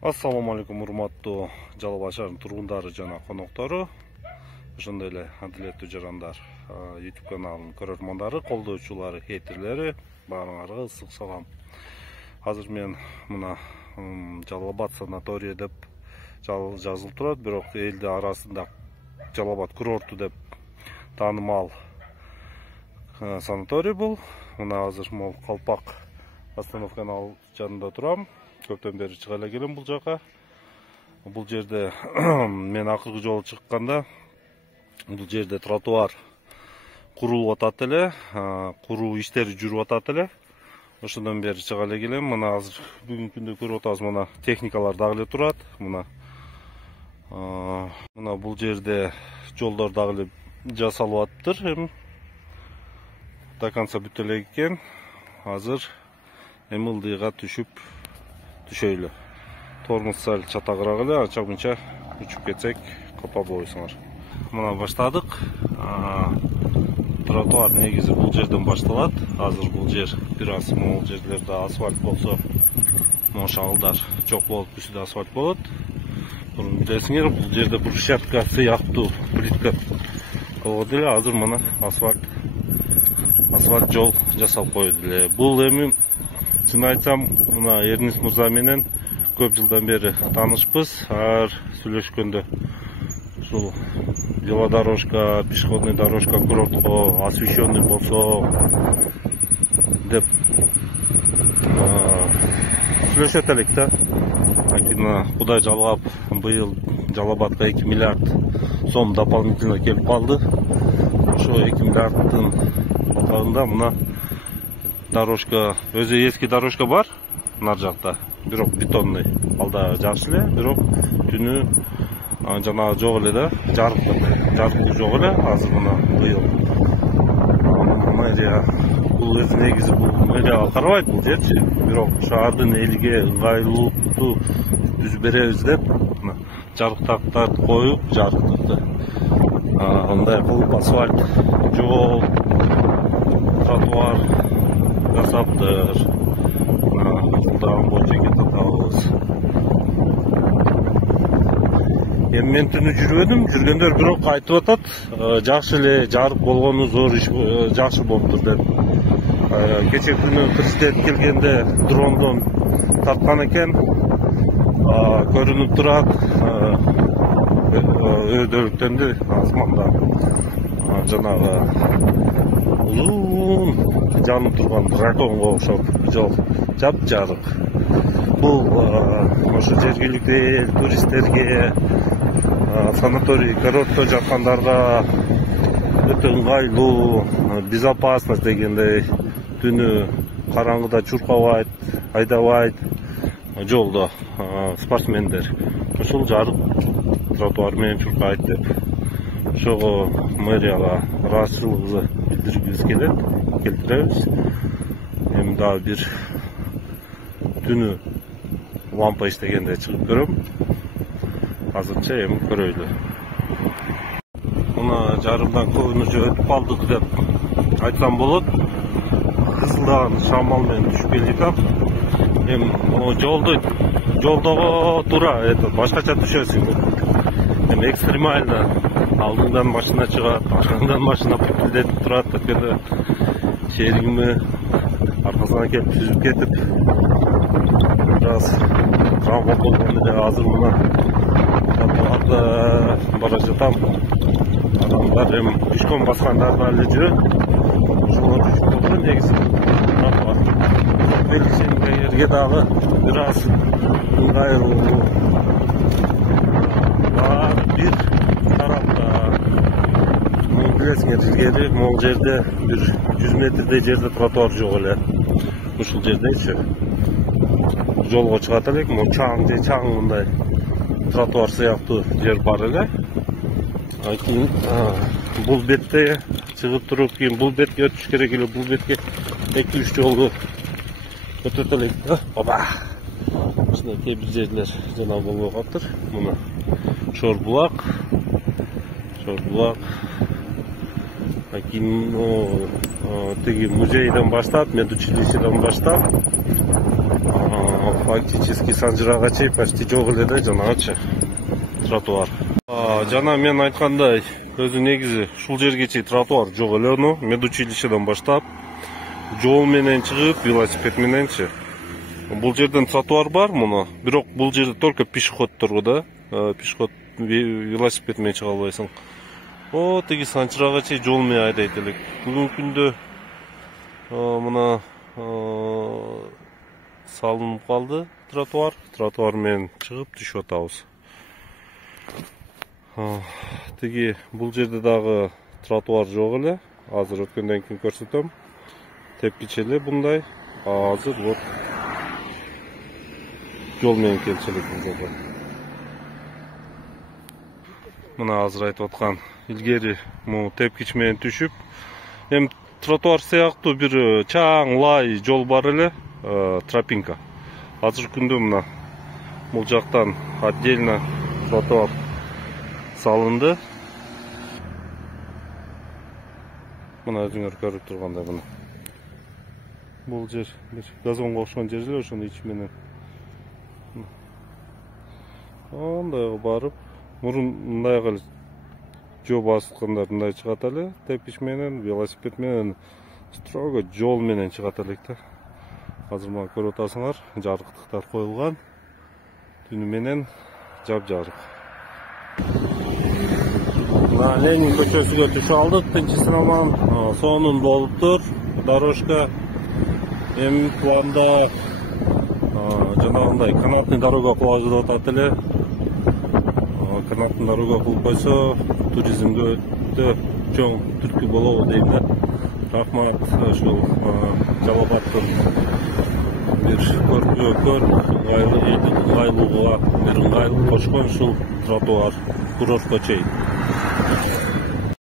Ассаламу алейкум, урматтуу Жалал Абад шаарынын тургундары жана коноктору. Ошондой эле адилеттүү жарандар, YouTube каналынын көрөрмандары, колдоочулары, хейтерлери, баарыңарга ысык салам. Азыр мен мына Жалал Абад санаторий деп жазылып турат, бирок элди арасында Жалал Абад курорту деп таанымал санаторий бул. Мына азыр могул Калпак остановканын жанында турам. Көптөн бери чыга эле келем бул жака. Бул жерде мен акыркы жолу чыкканда бул жерде тротуар курулуп атат эле, куруу иштери жүрүп атат эле. Ошондон бери чыга эле келем. Мына азыр бүгүнкү күндө көрүп атабыз, мына техникалар дагы эле турат. Мына бул жерде жолдор дагы эле жасалып атыптыр. Эми до конца бүтө элек экен. Азыр эми ылдыйга түшөйлү. Тормоз сал чатагыраак эле, анча мынча учуп кетсек капа болбойсуңар. Мына баштадык. Тротуар негизи бул жерден башталат. Азыр бул жер бир аз могул жерлерде асфальт болсо, могу шагылдар жок болуп үстүдө асфальт болот. Мурун билесиңер, бул жерде брусчатка сыяктуу плитка болгон эле, азыр мына асфальт жол жасалып койду эле. Бул эми чын айтсам, мына Эрнис мырза менен көп жылдан бери таанышпыз. Ар сүйлөшкөндө ушул велодорожка, пешеходный дорожка курортко освещенный болсо деп сүйлөшөт элек да. Анткени Кудай жалгап, быйыл Жалал Абадка 2 миллиард сом дополнительно келип калды. Ошо 2 миллиарддын атагында мына дорожка, өзү эски дорожка бар нар жакта, бирок бетонный. Алда жакшы эле, бирок түнү жанагы жок эле да, жарыктык жок эле. Азыр мына быйыл мэрия, бул өзү негизи бул мэрияга карабайт бул жерчи, бирок шаардын элиге ыңгайлуулукту түзүп беребиз деп жарыктыктарды коюп, жарыктыкты андай кылып асфальт, жол, тротуар жасаптыр. Жылдаган боюнча кетип атабыз. Эми мен түнү жүргөндөр бирок айтып атат, жакшы эле жарык болгону зор иш, жакшы болуптур деп. Кече күнү президент келгенде дрондон тарткан экен, көрүнүп турат, өйдөлүктөндү асманда жанагы узун жанып турган драконго окшоп жол жапжарык. Бул ошо жергиликтүү туристтерге, санаторий, курортто жаткандарга өтө ыңгайлуу, безопасность дегендей, түнү караңгыда чуркабайт, айдабайт жолдо спортсмендер. Ушул жарык тротуар менен чуркайт деп. Ошого мэрияга ыраазычылыгыбызды билдиргибиз келет, келтиребиз. Эми дагы бир түнү лампа иштегенде чыгып көрөм. Азырча эми көрөйлү. Мына жарымдан көбүнө өтүп калдык деп айтсам болот. Кызылдаган шамал менен түшүп келдик. Эми жолдого туура башкача түшөсүң. Эми экстремально алдыңдан машина чыгат, артыңдан машина пүлдетип турат. Өткөндө шеригими аркасына келип түзүп кетип, бир аз травма болгон эле. Азыр мына тротуарда бара жатам. Адамдар эми düşкөн баскандар да эле жүрөт. Ошого түшүп калдым негизи. Белгисеңерге дагы бир аз ыңгайлуу. Бир тарапта билесиңер, илгери могул жерде бир 100 метрдей жерде тротуар жок эле. Ушул жердечи жолго чыгат элек, могу чаң мындай тротуар сыяктуу жер бар эле. Кийин бул бетте чыгып туруп, кийин бул бетке өтүш керек эле. Бул бетке 2-3 жолу өтөт элек. Оба. Ушундай кээ бир жерлер жана болбой калыптыр. Мына Шорбулак. Кийин тиги музейден баштап, медучилищеден баштап Фактически Санжырага чейин почти жок эле да жанагычы тротуар. Жана мен айткандай, өзү негизи ушул жерге чейин тротуар жок эле ону, медучилищеден баштап жол менен чыгып, велосипед мененчи. Бул жерден тротуар бар муну, бирок бул жерде только пешеходторго да, пешеход велосипед менен чыга албайсың. О, тиги Санчырага чейин жол менен айдайт элек. Бүгүнкү күндө мына салынып калды тротуар. Тротуар менен чыгып түшүп атабыз. Тиги бул жерде дагы тротуар жок эле. Азыр өткөндөн кийин көрсөтөм. Тепкиче эле мындай. Азыр вот жол менен келчелек бул жерде. Мына азыр айтып аткан илгери му тепкич менен түшүп, эми тротуар сыяктуу бир чаң лай жол бар эле, тропинка. Азыркы күндө мына бул жактан отдельно тротуар салынды. Мына өзүңөр көрүп тургандай мына. Бул жер бир газонго окшогон жер эле, ошонун ичи менен. Андайга барып, мурун мындайга эле жол баскандар мындай чыгат эле, тепкич менен, велосипед менен, строго жол менен чыгат элек да. Азыр мына көрүп атасыңар, жарыктыктар коюлган. Түнү менен жап-жарык. Мына Ленин көчөсүгө түшүп алдык, тынчысын аман, сонун болуптур дорожка. Эми планда жанагындай канатный дорога кылабыз деп атат эле. Канатный дорога кылып койсо, туризмге өтө чоң түрткү болобу дейм да. Рахмат ошол Жалал-Абадтын бир көркүгө ыңгайлууга бир ыңгайлык кошкон ушул тротуар курортко чейин.